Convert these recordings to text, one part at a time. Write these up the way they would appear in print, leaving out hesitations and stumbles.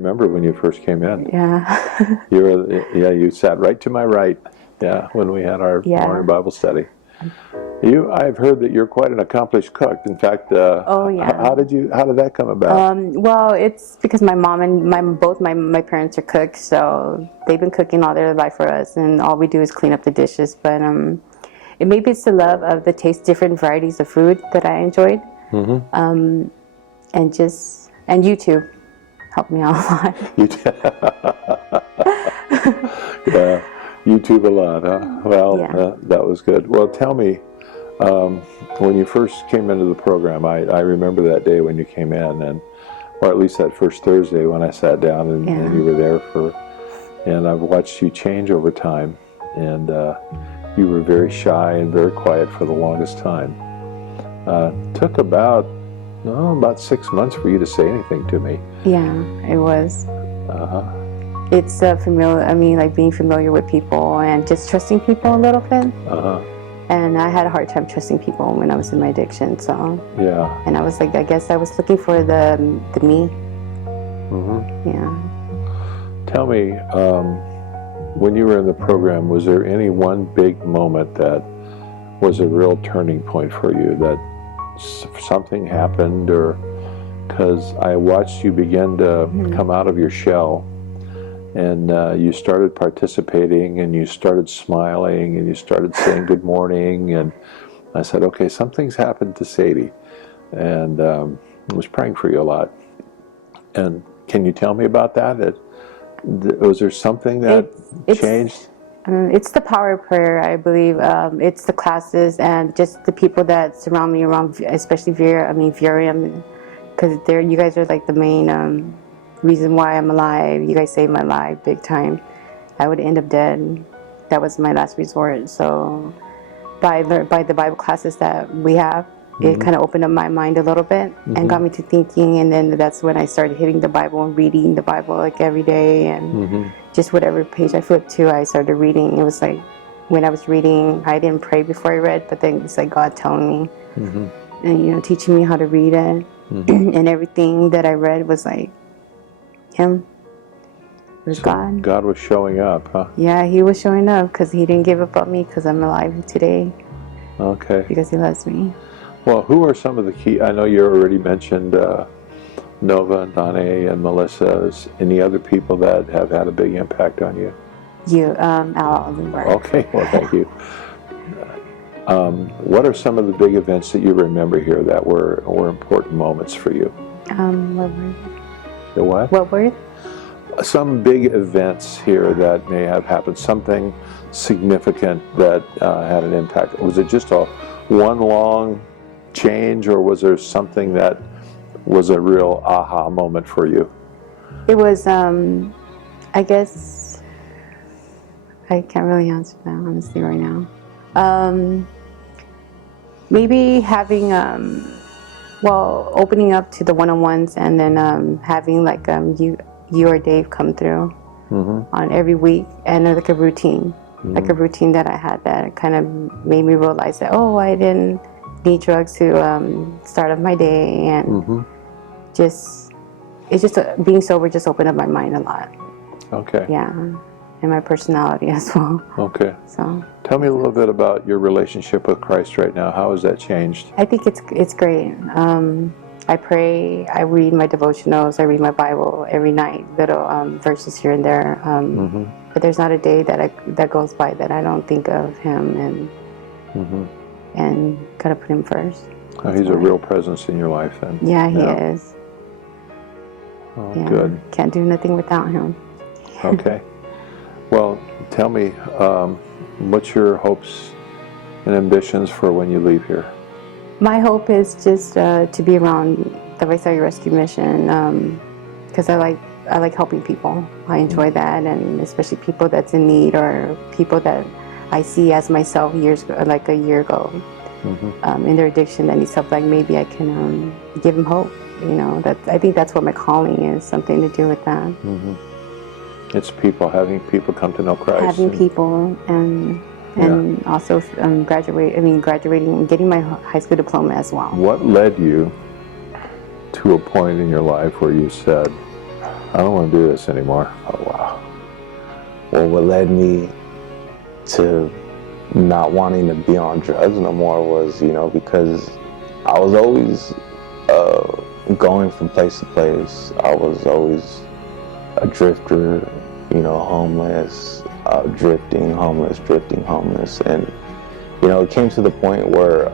remember when you first came in. Yeah. You sat right to my right. Yeah, when we had our morning Bible study. I've heard that you're quite an accomplished cook. In fact, Oh yeah. How did that come about? Well, it's because my mom and both my parents are cooks, so they've been cooking all their life for us, and all we do is clean up the dishes. But maybe it's the love of the taste, different varieties of food that I enjoyed, and YouTube helped me out a lot. Yeah, YouTube a lot, huh? Well, that was good. Well, tell me, when you first came into the program, I remember that day when you came in, or at least that first Thursday when I sat down and you were there and I've watched you change over time, and you were very shy and very quiet for the longest time. Took about 6 months for you to say anything to me. Yeah, it was. It's familiar. I mean, like being familiar with people and just trusting people a little bit. And I had a hard time trusting people when I was in my addiction. So yeah. And I was like, I guess I was looking for the me. Yeah. Tell me, when you were in the program, was there any one big moment that was a real turning point for you, that something happened, or because I watched you begin to come out of your shell, and you started participating, and you started smiling, and you started saying good morning, and I said, okay, something's happened to Sadie, and I was praying for you a lot. And can you tell me about that? Was there something that changed? It's the power of prayer, I believe. It's the classes and just the people that surround me around, especially Vera, because you guys are like the main reason why I'm alive. You guys saved my life big time. I would end up dead. That was my last resort. So by the Bible classes that we have, it kind of opened up my mind a little bit and got me to thinking, and then that's when I started hitting the Bible and reading the Bible like every day, and just whatever page I flipped to, I started reading. It was like when I was reading, I didn't pray before I read, but then it's like God telling me and teaching me how to read it, and everything that I read was like Him. It was God. God was showing up, huh? Yeah, He was showing up because He didn't give up on me because I'm alive today. Okay. Because He loves me. Well, who are some of the key? I know you already mentioned Nova and Donna and Melissa. Any other people that have had a big impact on you? Al Oldenburg. Okay, well, thank you. What are some of the big events that you remember here that were important moments for you? What were The what? What were Some big events here that may have happened, something significant that had an impact. Was it just one long change, or was there something that was a real aha moment for you? It was, I guess, I can't really answer that honestly right now. Maybe having, opening up to the one-on-ones, and then having like you or Dave come through on every week, and like a routine, that I had that kind of made me realize that, I didn't need drugs to start off my day, and being sober just opened up my mind a lot. Okay. Yeah, and my personality as well. Okay. So tell me a little bit about your relationship with Christ right now. How has that changed? I think it's great. I pray, I read my devotionals, I read my Bible every night, little verses here and there. But there's not a day that goes by that I don't think of Him and gotta put Him first. Oh, He's a real presence in your life then. Yeah, He is. Oh, yeah. Good. Can't do nothing without Him. Okay. Well, tell me, what's your hopes and ambitions for when you leave here? My hope is just to be around the Visalia Rescue Mission, because I like helping people. I enjoy that, and especially people that's in need, or people that I see as myself a year ago, in their addiction that needs help. Like maybe I can give them hope. I think that's what my calling is, something to do with that. It's having people come to know Christ. Having people and also graduating and getting my high school diploma as well. What led you to a point in your life where you said, I don't want to do this anymore. Oh, wow. Well, what led me to not wanting to be on drugs no more was, because I was always going from place to place. I was always a drifter, homeless, drifting homeless. And, it came to the point where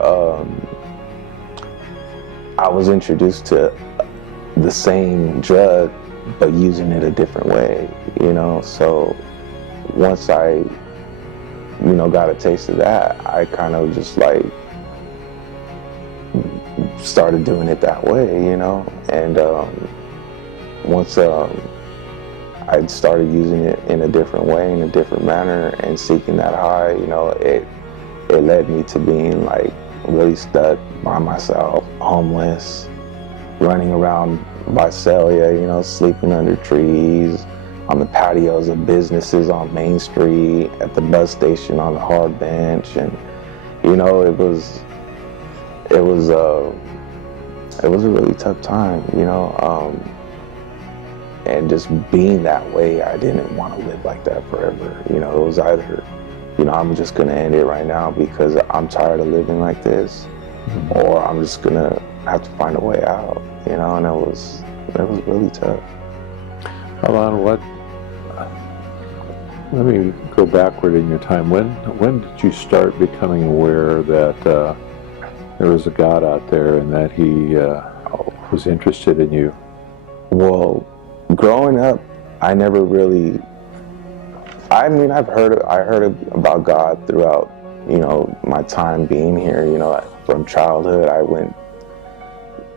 I was introduced to the same drug, but using it a different way, So once I, got a taste of that, I kind of just like started doing it that way, And once I started using it in a different way, in a different manner, and seeking that high, it led me to being like really stuck by myself, homeless, running around Visalia, sleeping under trees, on the patios of businesses on Main Street, at the bus station on the hard bench, and it was a really tough time, and just being that way, I didn't want to live like that forever. It was either, I'm just gonna end it right now because I'm tired of living like this, or I'm just gonna have to find a way out, and it was really tough. Alon, let me go backward in your time. When did you start becoming aware that there was a God out there and that He was interested in you? Well, growing up, I never really. I heard about God throughout, my time being here. From childhood, I went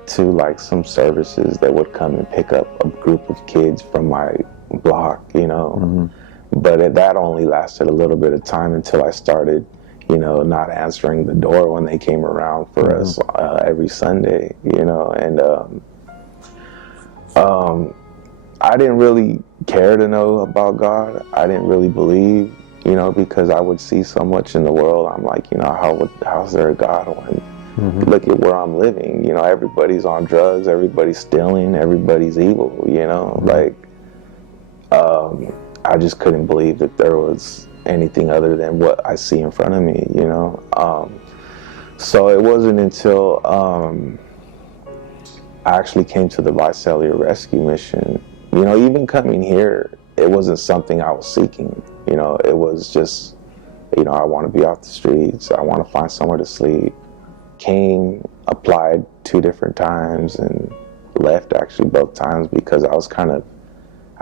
to like some services that would come and pick up a group of kids from my block, But that only lasted a little bit of time until I started, not answering the door when they came around for us every Sunday, and I didn't really care to know about God. I didn't really believe, because I would see so much in the world. I'm like, how's there a God when look at where I'm living? Everybody's on drugs, everybody's stealing, everybody's evil, like I just couldn't believe that there was anything other than what I see in front of me, So it wasn't until I actually came to the Visalia Rescue Mission. Even coming here, it wasn't something I was seeking. It was just, I want to be off the streets. I want to find somewhere to sleep. Came, applied 2 different times, and left actually both times because I was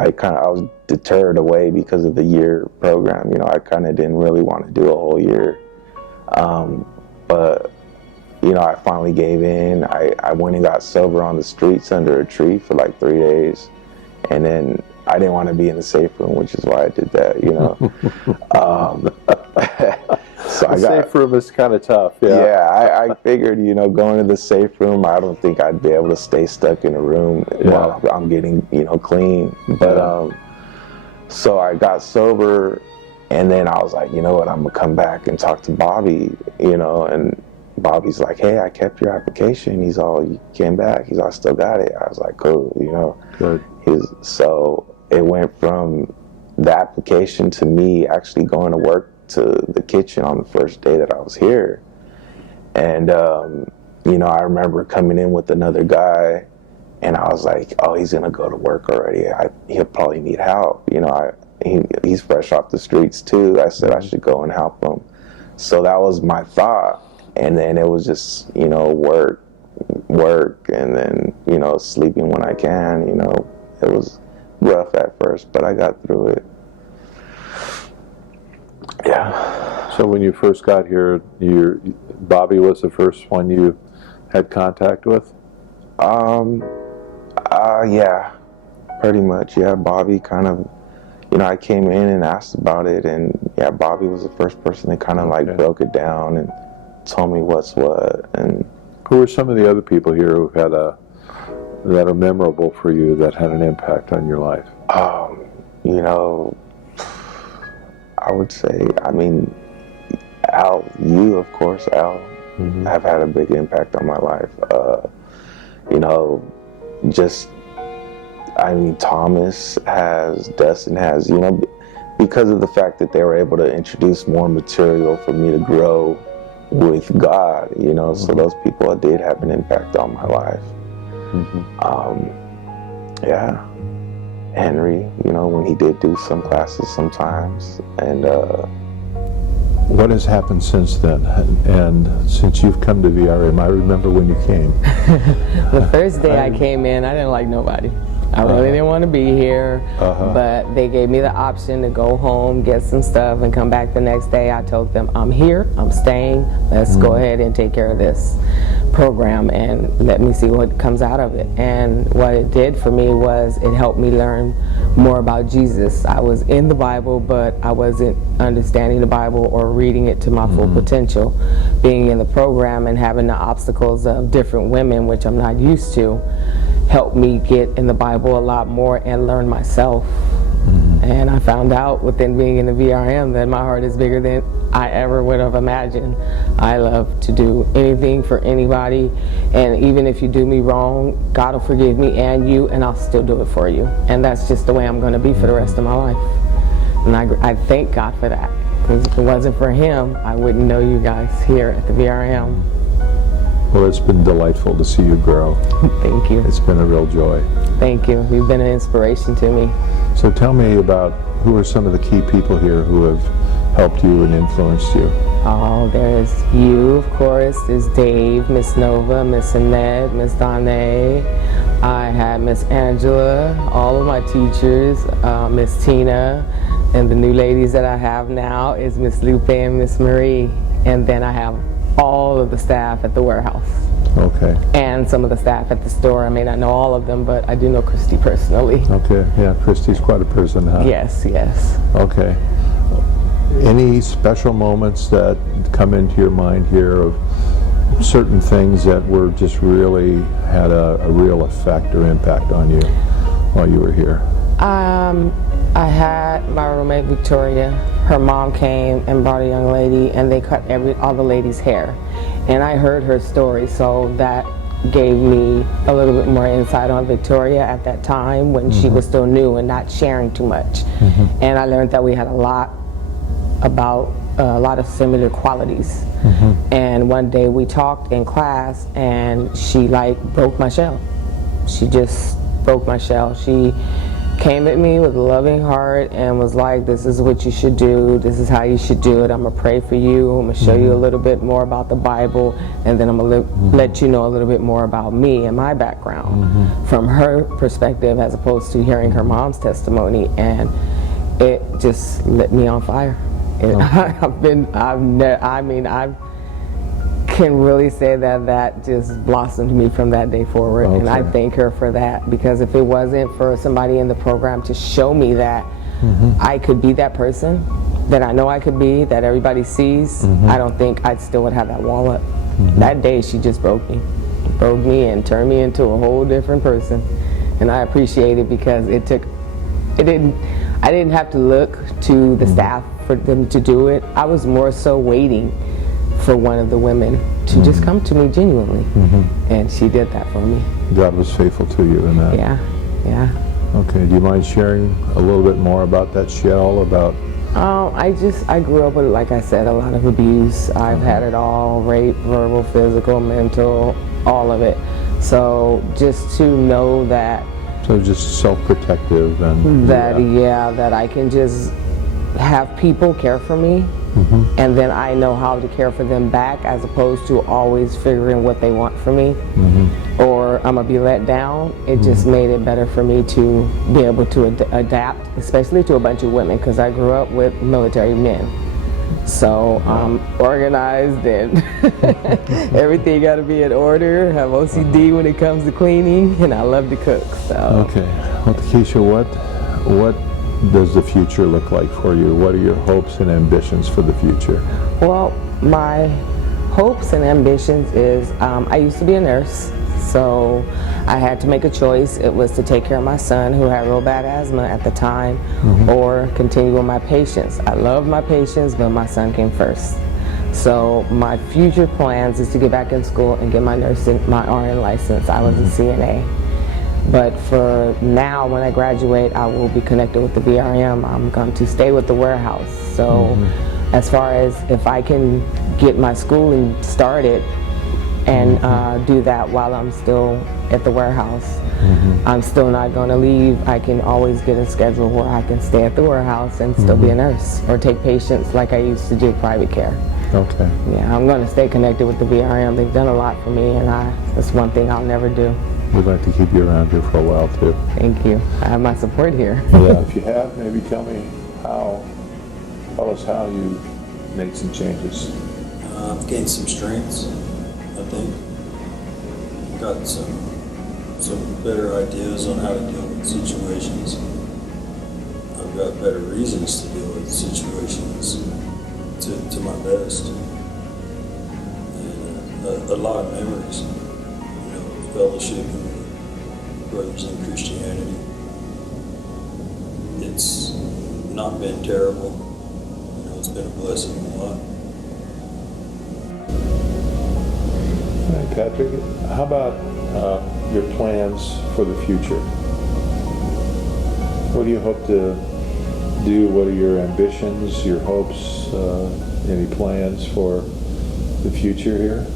I was deterred away because of the year program. I kind of didn't really want to do a whole year. But, I finally gave in. I went and got sober on the streets under a tree for like 3 days. And then I didn't want to be in the safe room, which is why I did that, So the safe room is kind of tough, yeah. Yeah, I figured, going to the safe room, I don't think I'd be able to stay stuck in a room while I'm getting, clean. But so I got sober, and then I was like, you know what, I'm gonna come back and talk to Bobby, and Bobby's like, hey, I kept your application. He's all, you came back. He's all, I still got it. I was like, cool, Good. So it went from the application to me actually going to work to the kitchen on the first day that I was here. And, I remember coming in with another guy, and I was like, oh, he's going to go to work already. He'll probably need help. He's fresh off the streets too. I said I should go and help him. So that was my thought. And then it was just, work, and then, sleeping when I can, It was rough at first, but I got through it. Yeah. So when you first got here, Bobby was the first one you had contact with? Yeah, pretty much. Yeah, Bobby kind of, I came in and asked about it, and yeah, Bobby was the first person that kind of like broke it down and told me what's what. And who are some of the other people here who had that are memorable for you, that had an impact on your life? I would say, Al, you, of course, Al, have had a big impact on my life. Just I mean, Thomas has, Dustin has, you know, because of the fact that they were able to introduce more material for me to grow with God, you know, so those people did have an impact on my life. Yeah. Henry, you know, when he did do some classes sometimes, and what has happened since then? And since you've come to VRM, I remember when you came. The first day I came in, I didn't like nobody. I really didn't want to be here, but they gave me the option to go home, get some stuff, and come back the next day. I told them, I'm here, I'm staying, let's go ahead and take care of this program and let me see what comes out of it. And what it did for me was it helped me learn more about Jesus. I was in the Bible, but I wasn't understanding the Bible or reading it to my full potential. Being in the program and having the obstacles of different women, which I'm not used to, helped me get in the Bible a lot more and learn myself. And I found out within being in the VRM that my heart is bigger than I ever would have imagined. I love to do anything for anybody, and even if you do me wrong, God will forgive me and you, and I'll still do it for you. And that's just the way I'm going to be for the rest of my life. And I thank God for that, because if it wasn't for Him, I wouldn't know you guys here at the VRM. Well, it's been delightful to see you grow. Thank you. It's been a real joy. Thank you. You've been an inspiration to me. So tell me about who are some of the key people here who have helped you and influenced you? Oh, there's you, of course. There's Dave, Miss Nova, Miss Annette, Miss Donna. I had Miss Angela, all of my teachers, Miss Tina, and the new ladies that I have now is Miss Lupe and Miss Marie. And then I have all of the staff at the warehouse. Okay. And some of the staff at the store. I may not know all of them, but I do know Christy personally. Okay, yeah, Christy's quite a person, huh? Yes, yes. Okay. Any special moments that come into your mind here of certain things that were just really had a real effect or impact on you while you were here? I had my roommate Victoria. Her mom came and brought a young lady, and they cut all the ladies' hair. And I heard her story, so that gave me a little bit more insight on Victoria at that time when she was still new and not sharing too much. And I learned that we had a lot of similar qualities. And one day we talked in class, and she broke my shell. She just broke my shell. She came at me with a loving heart and was like, this is what you should do, this is how you should do it, I'm gonna pray for you, I'm gonna show you a little bit more about the Bible, and then I'm gonna let you know a little bit more about me and my background from her perspective, as opposed to hearing her mom's testimony. And it just lit me on fire. I can really say that just blossomed me from that day forward. And I thank her for that, because if it wasn't for somebody in the program to show me that I could be that person that I know I could be, that everybody sees, I don't think I still would have that wall up. That day she just broke me and turned me into a whole different person. And I appreciate it, because I didn't have to look to the staff for them to do it. I was more so waiting for one of the women to just come to me genuinely. And she did that for me. God was faithful to you in that. Yeah. Okay, do you mind sharing a little bit more about that shell, about? I grew up with, like I said, a lot of abuse. I've had it all: rape, verbal, physical, mental, all of it. So just to know that. So just self-protective and. That I can just have people care for me, and then I know how to care for them back, as opposed to always figuring what they want from me, or I'm gonna be let down. It just made it better for me to be able to adapt, especially to a bunch of women, because I grew up with military men. So I'm organized, and everything got to be in order. Have OCD when it comes to cleaning, and I love to cook. So. Okay, well, Keisha, what does the future look like for you? What are your hopes and ambitions for the future? Well, my hopes and ambitions is, I used to be a nurse, so I had to make a choice. It was to take care of my son, who had real bad asthma at the time, or continue with my patients. I love my patients, but my son came first. So my future plans is to get back in school and get my RN license. I was a CNA. But for now, when I graduate, I will be connected with the VRM. I'm going to stay with the warehouse. So as far as if I can get my schooling started and do that while I'm still at the warehouse, I'm still not going to leave. I can always get a schedule where I can stay at the warehouse and still be a nurse or take patients like I used to do private care. Okay. Yeah, I'm going to stay connected with the VRM. They've done a lot for me, and that's one thing I'll never do. We'd like to keep you around here for a while too. Thank you. I have my support here. Yeah, if you have, maybe tell us how you made some changes. I've gained some strengths, I think. Got some better ideas on how to deal with situations. I've got better reasons to deal with situations to my best. And a lot of memories, fellowship with brothers in Christianity. It's not been terrible. It's been a blessing a lot. All right, Patrick, how about your plans for the future? What do you hope to do? What are your ambitions, your hopes, any plans for the future here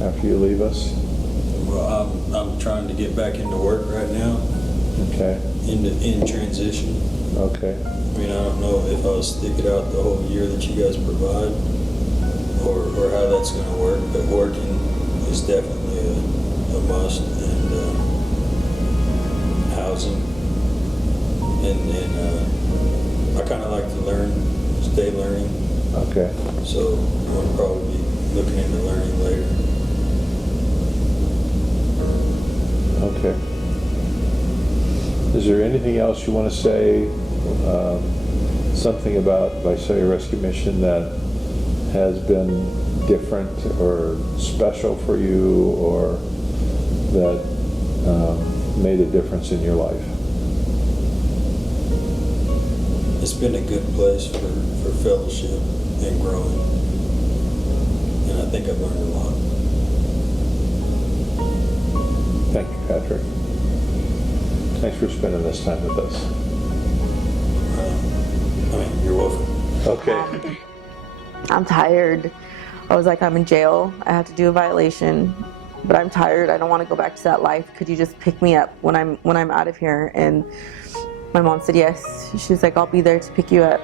after you leave us? Well, I'm trying to get back into work right now. Okay. In transition. Okay. I don't know if I'll stick it out the whole year that you guys provide or how that's going to work, but working is definitely a must, and housing. And I kind of like to learn, stay learning. Okay. So I'll probably be looking into learning later. Okay. Is there anything else you want to say? Something about Visalia Rescue Mission that has been different or special for you, or that made a difference in your life? It's been a good place for fellowship and growing, and I think I've learned a lot. Thank you, Patrick. Thanks for spending this time with us. You're welcome. Okay. I'm tired. I was like, I'm in jail. I have to do a violation, but I'm tired. I don't want to go back to that life. Could you just pick me up when I'm out of here? And my mom said yes. She's like, I'll be there to pick you up.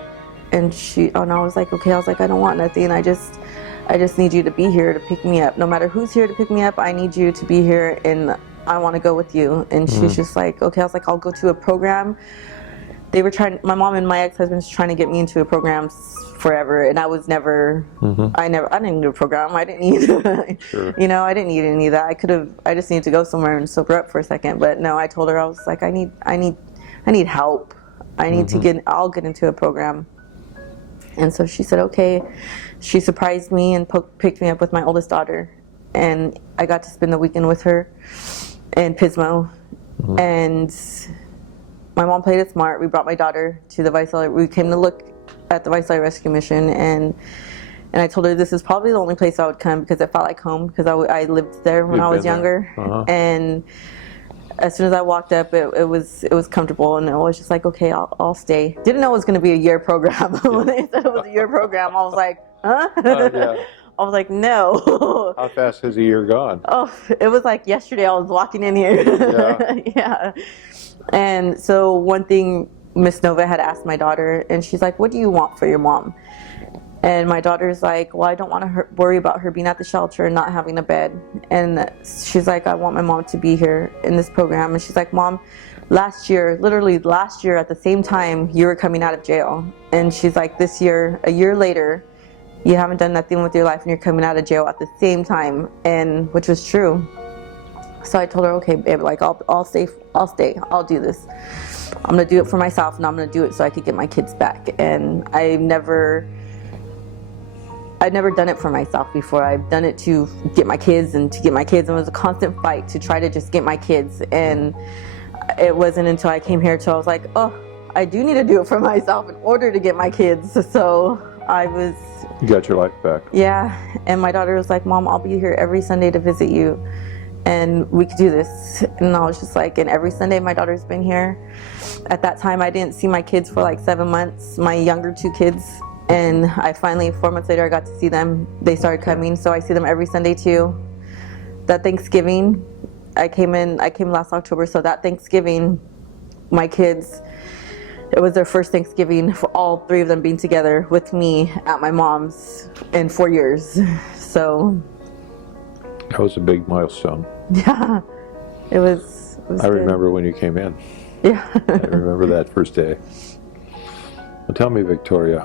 And I was like, okay. I was like, I don't want nothing. I just need you to be here to pick me up. No matter who's here to pick me up, I need you to be here, and I want to go with you. And she's just like, okay. I was like, I'll go to a program. They were my mom and my ex-husband's trying to get me into a program forever, and I was never, I didn't need a program. I didn't need, Sure. I didn't need any of that. I just needed to go somewhere and sober up for a second. But no, I told her, I was like, I need help. I need to I'll get into a program. And so she said, okay. She surprised me and picked me up with my oldest daughter, and I got to spend the weekend with her in Pismo. And my mom played it smart. We brought my daughter to the Visalia. We came to look at the Visalia Rescue Mission, and I told her this is probably the only place I would come because it felt like home, because I lived there when I was younger. And as soon as I walked up, it was comfortable, and I was just like, okay, I'll stay. Didn't know it was going to be a year program. When they said it was a year program, I was like, huh? Yeah. I was like, no. How fast has a year gone? Oh, it was like yesterday I was walking in here. Yeah. Yeah. And so one thing Miss Nova had asked my daughter, and she's like, what do you want for your mom? And my daughter's like, well, I don't want to worry about her being at the shelter and not having a bed. And she's like, I want my mom to be here in this program. And she's like, Mom, literally last year at the same time, you were coming out of jail. And she's like, this year, a year later, you haven't done nothing with your life and you're coming out of jail at the same time. And which was true. So I told her, okay, babe, like I'll stay, I'll do this. I'm gonna do it for myself, and I'm gonna do it so I could get my kids back. And I'd never done it for myself before. I've done it to get my kids, and it was a constant fight to try to just get my kids. And it wasn't until I came here till I was like, oh, I do need to do it for myself in order to get my kids. So You got your life back. Yeah. And my daughter was like, Mom, I'll be here every Sunday to visit you. and we could do this. And I was just like, and every Sunday my daughter's been here. At that time, I didn't see my kids for like 7 months, my younger 2 kids. And I finally, 4 months later, I got to see them. They started coming, so I see them every Sunday too. That Thanksgiving, I came last October, so that Thanksgiving, my kids, it was their first Thanksgiving for all 3 of them being together with me at my mom's in 4 years. So That was a big milestone. yeah, it was I good. remember when you came in. Yeah. I remember that first day. Well, tell me, Victoria,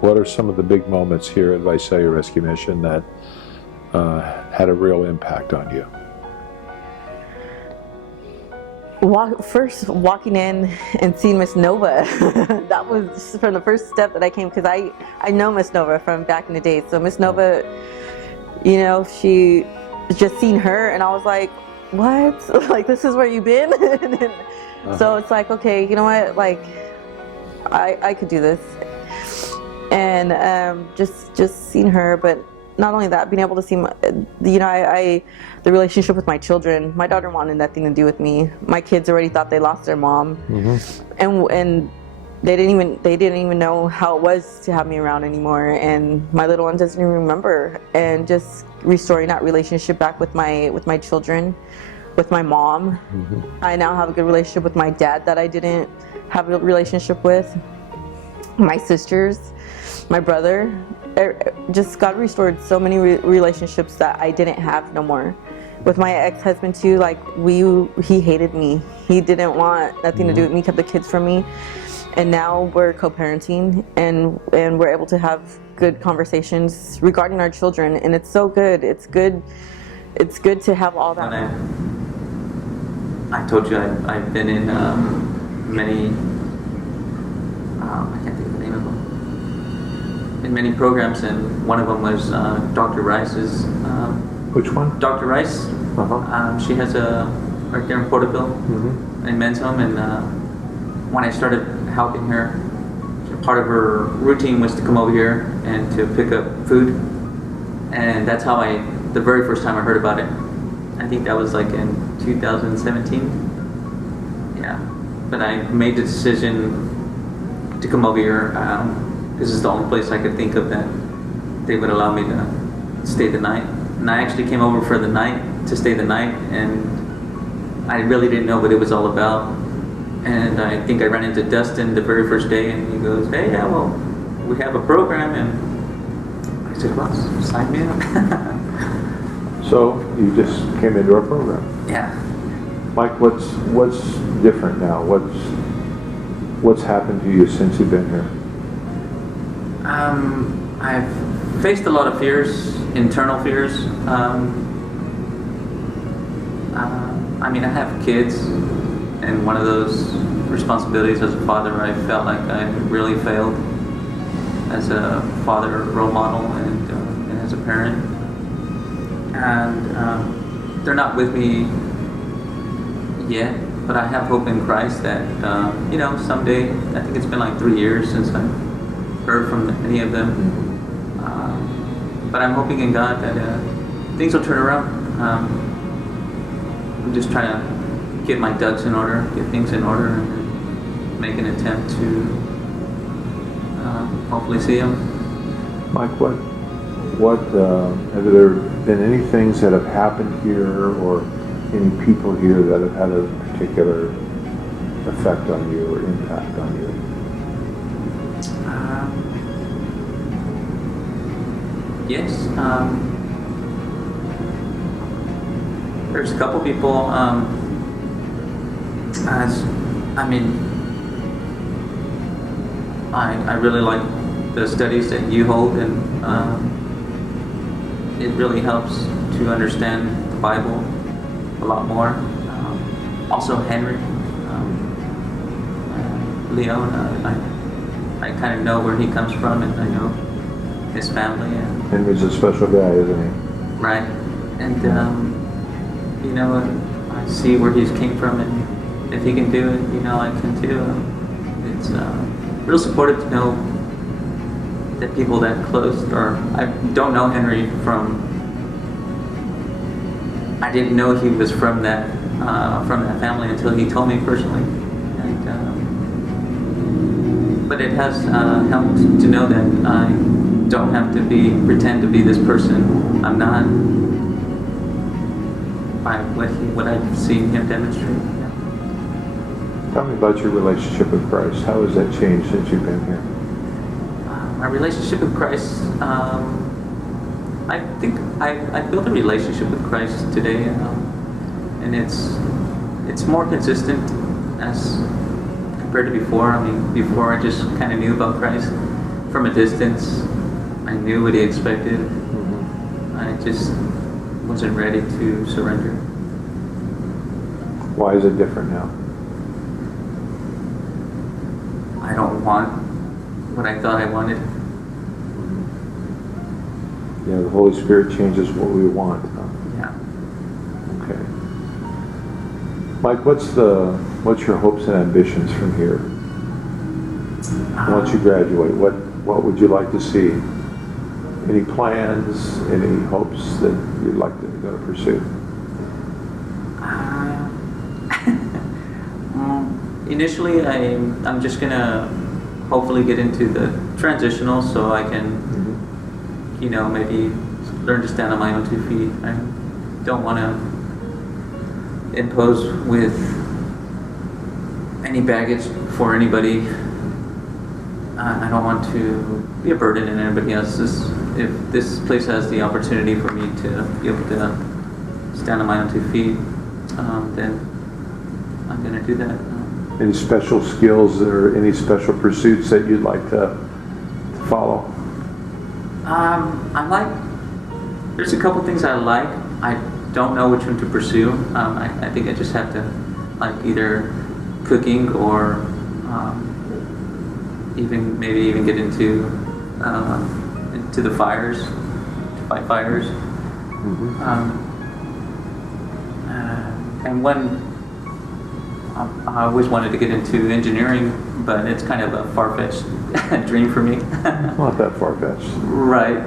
what are some of the big moments here at Visalia Rescue Mission that had a real impact on you? First, walking in and seeing Miss Nova, that was just from the first step that I came, because I know Miss Nova from back in the day. So Miss Nova, you know, she just seen her, and I was like, what? Like, this is where you've been? And then, so it's like, okay, you know what? Like, I could do this. And just seeing her, but not only that, being able to see, you know, the relationship with my children. My daughter wanted nothing to do with me. My kids already thought they lost their mom, and they didn't even know how it was to have me around anymore. And my little one doesn't even remember. And just restoring that relationship back with my children, with my mom. I now have a good relationship with my dad that I didn't have a relationship with. My sisters, my brother. Just God restored so many relationships that I didn't have no more. With my ex-husband too, like he hated me. He didn't want nothing to do with me, kept the kids from me. And now we're co-parenting, and we're able to have good conversations regarding our children, and it's so good. It's good to have all that. When I told you I've been in many, I can't think of the name of them, in many programs, and one of them was Dr. Rice's. Which one? Dr. Rice. She has a right there in Porterville, in men's home, and when I started helping her, part of her routine was to come over here and to pick up food, and that's how the very first time I heard about it. I think that was like in 2017. Yeah, but I made the decision to come over here. This is the only place I could think of that they would allow me to stay the night. And I actually came over for the night, to stay the night, and I really didn't know what it was all about. And I think I ran into Dustin the very first day, and he goes, hey, yeah, well, we have a program. And I said, well, sign me up. So you just came into our program. Yeah. Mike, what's different now? What's happened to you since you've been here? I've faced a lot of fears, internal fears. I mean, I have kids, and one of those responsibilities as a father, I felt like I really failed as a father role model and as a parent. And they're not with me yet, but I have hope in Christ that, you know, someday, I think it's been like 3 years since I've heard from any of them. But I'm hoping in God that things will turn around. I'm just trying to get my ducks in order, get things in order, and make an attempt to hopefully see them. Mike, what have there been any things that have happened here, or any people here that have had a particular effect on you or impact on you? Yes. There's a couple people. I really like the studies that you hold, and it really helps to understand the Bible a lot more. Also Henry, Leon, I kind of know where he comes from, and I know his family. And Henry's a special guy, isn't he? right, and you know, I see where he's came from, and if he can do it, you know, I can too. It's real supportive to know that people that close, or I don't know Henry from I didn't know he was from that family until he told me personally. And, but it has helped to know that I don't have to pretend to be this person I'm not by what I've seen him demonstrate. Yeah. Tell me about your relationship with Christ. How has that changed since you've been here? My relationship with Christ, I think I built a relationship with Christ today, and it's more consistent as compared to before. I mean, before I just kind of knew about Christ from a distance. I knew what he expected. Mm-hmm. I just wasn't ready to surrender. Why is it different now? I don't want what I thought I wanted. Yeah, the Holy Spirit changes what we want. Huh? Yeah. Okay. Mike, what's your hopes and ambitions from here? Once you graduate, what would you like to see? Any plans? Any hopes that you'd like to go to pursue? Initially, I'm just gonna hopefully get into the transitional so I can, maybe learn to stand on my own 2 feet. I don't want to impose with any baggage for anybody. I don't want to be a burden in anybody else's. If this place has the opportunity for me to be able to stand on my own 2 feet, then I'm going to do that. Any special skills or any special pursuits that you'd like to follow? There's a couple things I like. I don't know which one to pursue. I think I just have to like either cooking or even get into the fires, to fight fires. Mm-hmm. And one, I always wanted to get into engineering, but it's kind of a far-fetched dream for me. Not that far-fetched. Right,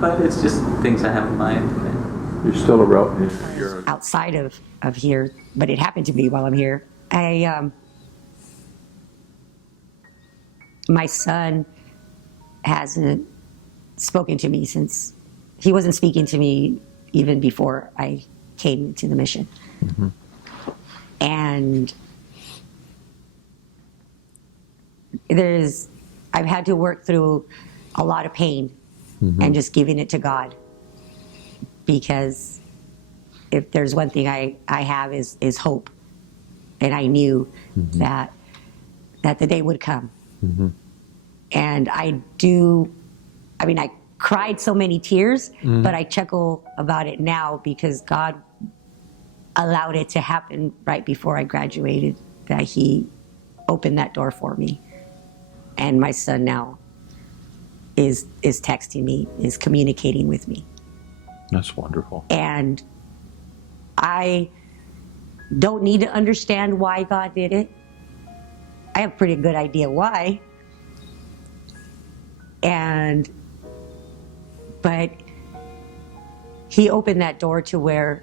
but it's just things I have in mind. You're still a relative. You're outside of here, but it happened to be while I'm here. My son hasn't spoken to me since he wasn't speaking to me even before I came to the mission. Mm-hmm. And I've had to work through a lot of pain, mm-hmm. and just giving it to God, because if there's one thing I have is hope, and I knew, mm-hmm. that the day would come. Mm-hmm. And I cried so many tears, mm-hmm. but I chuckle about it now because God allowed it to happen right before I graduated, that he opened that door for me. And my son now is texting me, is communicating with me. That's wonderful. And I don't need to understand why God did it. I have a pretty good idea why. But he opened that door to where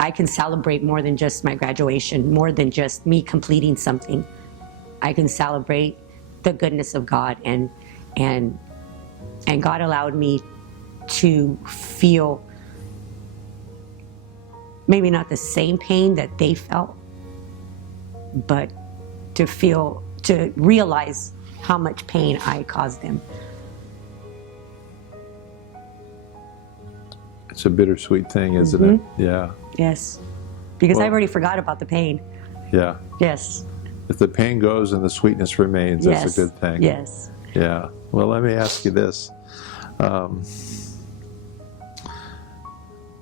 I can celebrate more than just my graduation, more than just me completing something. I can celebrate the goodness of God, and God allowed me to feel maybe not the same pain that they felt, but to realize how much pain I caused them. It's a bittersweet thing, isn't mm-hmm. it? Yeah. Yes. Because I've already forgot about the pain. Yeah. Yes. If the pain goes and the sweetness remains, yes. That's a good thing. Yes. Yeah. Well, let me ask you this. How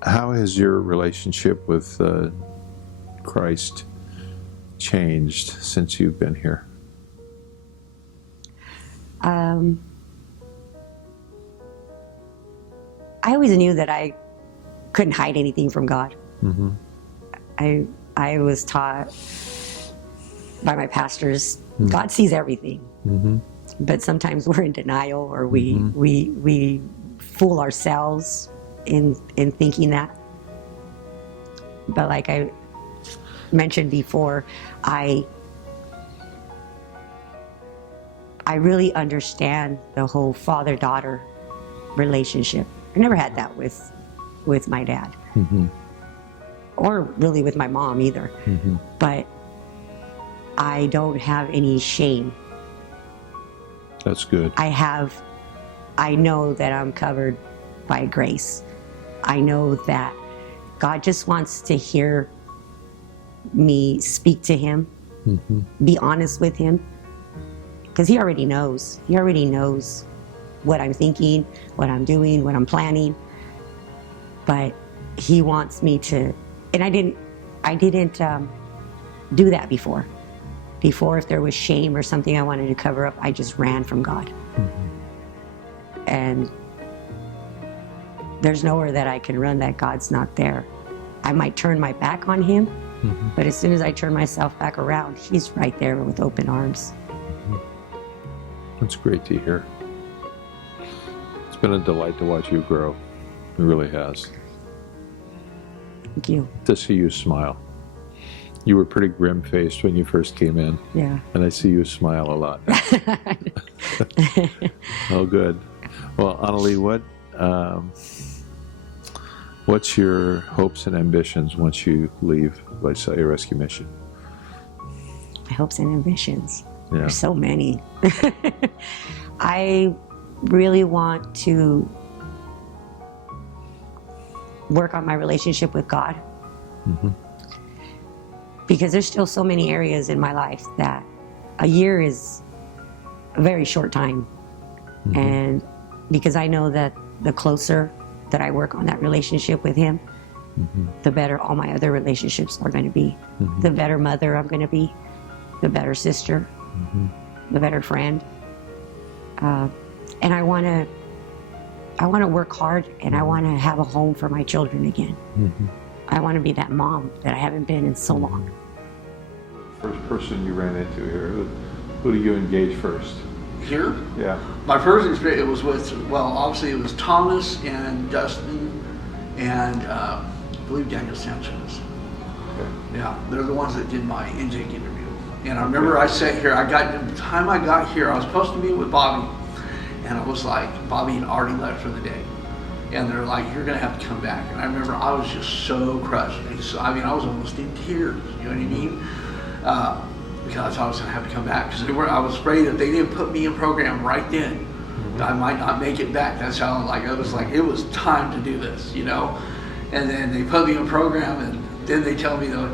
has your relationship with Christ changed since you've been here? I always knew that I couldn't hide anything from God. Mm-hmm. I was taught by my pastors, mm-hmm. God sees everything. Mm-hmm. But sometimes we're in denial, or we fool ourselves in thinking that. But like I mentioned before, I really understand the whole father-daughter relationship. I never had that with my dad. Or really with my mom either. But I don't have any shame. That's good. I know that I'm covered by grace. I know that God just wants to hear me speak to him, be honest with him, because he already knows. He already knows what I'm thinking, what I'm doing, what I'm planning. But he wants me to, and I didn't do that before. Before, if there was shame or something I wanted to cover up, I just ran from God. And there's nowhere that I can run that God's not there. I might turn my back on him, but as soon as I turn myself back around, he's right there with open arms. That's great to hear. It's been a delight to watch you grow. It really has. Thank you. To see you smile. You were pretty grim-faced when you first came in. Yeah. And I see you smile a lot. Oh, good. Well, Annalie, what's your hopes and ambitions once you leave Visalia Rescue Mission? My hopes and ambitions. Yeah. There's so many. I really want to work on my relationship with God. Because there's still so many areas in my life that a year is a very short time. And because I know that the closer that I work on that relationship with him, the better all my other relationships are going to be. The better mother I'm going to be, the better sister, the better friend. And I want to work hard, and I want to have a home for my children again. I want to be that mom that I haven't been in so long. First person you ran into here, who do you engage first? Here? Yeah. My first experience, it was with, well, obviously it was Thomas and Dustin and I believe Daniel Sanchez. Okay. Yeah, they're the ones that did my intake interview. And I remember I sat here, the time I got here, I was supposed to meet with Bobby. And I was like, Bobby had already left for the day. And they're like, you're gonna have to come back. And I remember I was just so crushed. And so, I mean, I was almost in tears, you know what I mean? Because I was gonna have to come back. Because I was afraid that they didn't put me in program right then, I might not make it back. That's how it was time to do this, you know? And then they put me in program, and then they tell me that,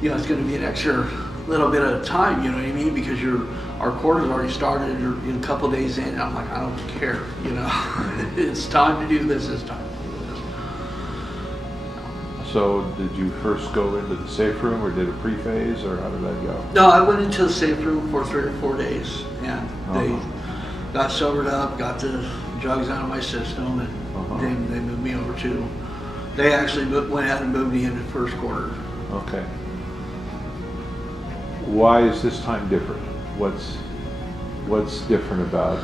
you know, it's gonna be an extra little bit of time, you know what I mean? Because our quarter's already started, or in a couple of days in, and I'm like, I don't care, you know? It's time to do this, it's time to do this. So did you first go into the safe room, or did it pre-phase, or how did that go? No, I went into the safe room for 3 or 4 days, and they got sobered up, got the drugs out of my system, and then they moved me over to, they actually went ahead and moved me into first quarter. Okay. Why is this time different? What's different about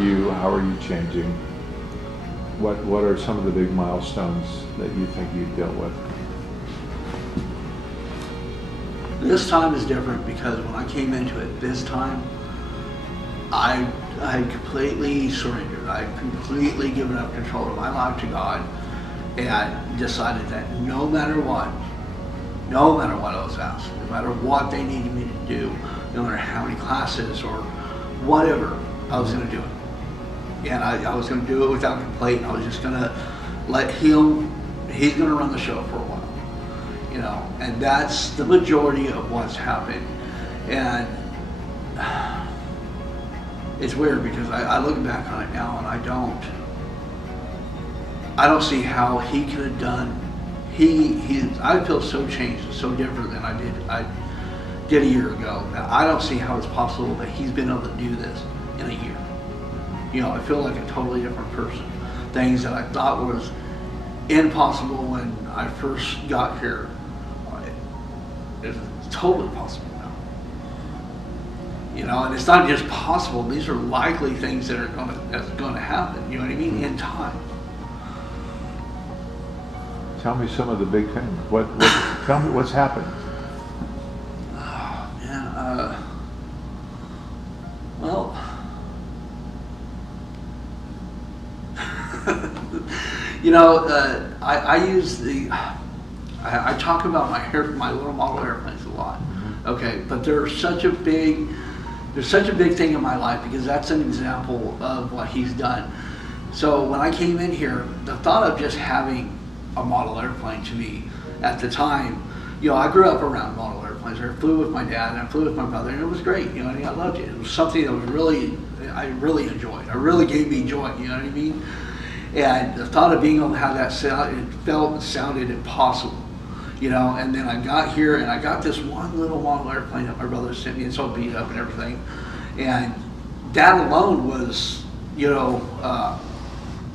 you? How are you changing? What are some of the big milestones that you think you've dealt with? This time is different because when I came into it this time, I had completely surrendered. I had completely given up control of my life to God, and I decided that no matter what I was asked, no matter what they needed me to do, no matter how many classes or whatever, I was going to do it. And I was going to do it without complaint. I was just going to let him, he's going to run the show for a while, you know, and that's the majority of what's happened. And it's weird because I look back on it now and I don't see how he could have done. I feel so changed and so different than I did a year ago. I don't see how it's possible that he's been able to do this in a year. You know, I feel like a totally different person. Things that I thought was impossible when I first got here, it's totally possible now. You know, and it's not just possible, these are likely things that's gonna happen, you know what I mean, in time. Tell me some of the big things. Tell me what's happened. Oh, man. Well, I use I talk about my little model airplanes a lot. Okay, but there's such a big thing in my life because that's an example of what he's done. So when I came in here, the thought of just having a model airplane to me at the time, I grew up around model airplanes. I flew with my dad and I flew with my brother, and it was great. I loved it. It was something that I really enjoyed. It really gave me joy. You know what I mean? And the thought of being able to have that sound, it felt and sounded impossible. And then I got here and I got this one little model airplane that my brother sent me. It's all beat up and everything. And that alone was,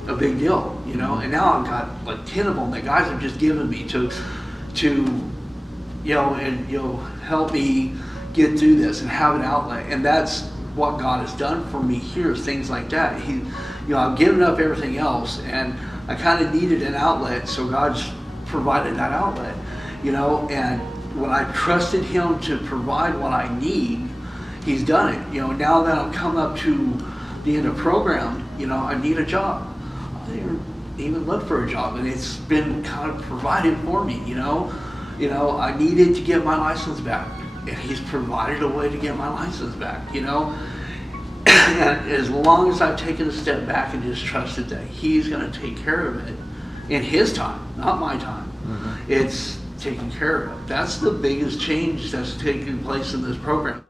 a big deal, and now I've got like 10 of them that guys have just given me to help me get through this and have an outlet. And that's what God has done for me here, is things like that. I've given up everything else and I kind of needed an outlet, so God's provided that outlet, and when I trusted him to provide what I need, he's done it. Now that I've come up to the end of program, I need a job. I didn't even look for a job, and it's been kind of provided for me. I needed to get my license back, and he's provided a way to get my license back. And as long as I've taken a step back and just trusted that he's going to take care of it in his time, not my time, it's taken care of. That's the biggest change that's taken place in this program.